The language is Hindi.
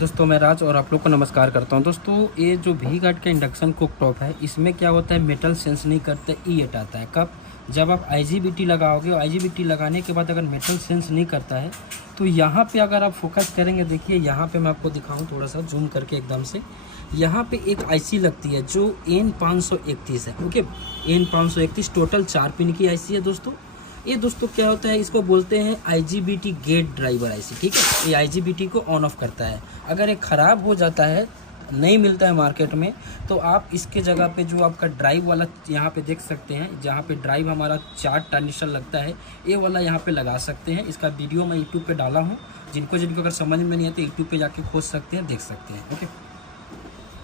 दोस्तों मैं राज और आप लोग को नमस्कार करता हूं। दोस्तों ये जो वी गार्ड का इंडक्शन कुक टॉप है, इसमें क्या होता है, मेटल सेंस नहीं करता, ई8 आता है। कब? जब आप आईजीबीटी लगाओगे और आईजीबीटी लगाने के बाद अगर मेटल सेंस नहीं करता है तो यहाँ पे अगर आप फोकस करेंगे, देखिए यहाँ पे मैं आपको दिखाऊं थोड़ा सा जूम करके एकदम से। यहाँ पे एक आईसी लगती है जो N531 है। ओके, N531 टोटल 4 पिन की आईसी है दोस्तों। ये दोस्तों क्या होता है, इसको बोलते हैं आईजीबीटी गेट ड्राइवर आईसी। ठीक है, ये आईजीबीटी को ऑन ऑफ करता है। अगर ये ख़राब हो जाता है, नहीं मिलता है मार्केट में, तो आप इसके जगह पे जो आपका ड्राइव वाला यहाँ पे देख सकते हैं, जहाँ पे ड्राइव हमारा 4 ट्रांजिस्टर लगता है, ये वाला यहाँ पे लगा सकते हैं। इसका वीडियो मैं यूट्यूब पे डाला हूँ, जिनको अगर समझ में नहीं आता यूट्यूब पे जाके खोज सकते हैं, देख सकते हैं। ओके।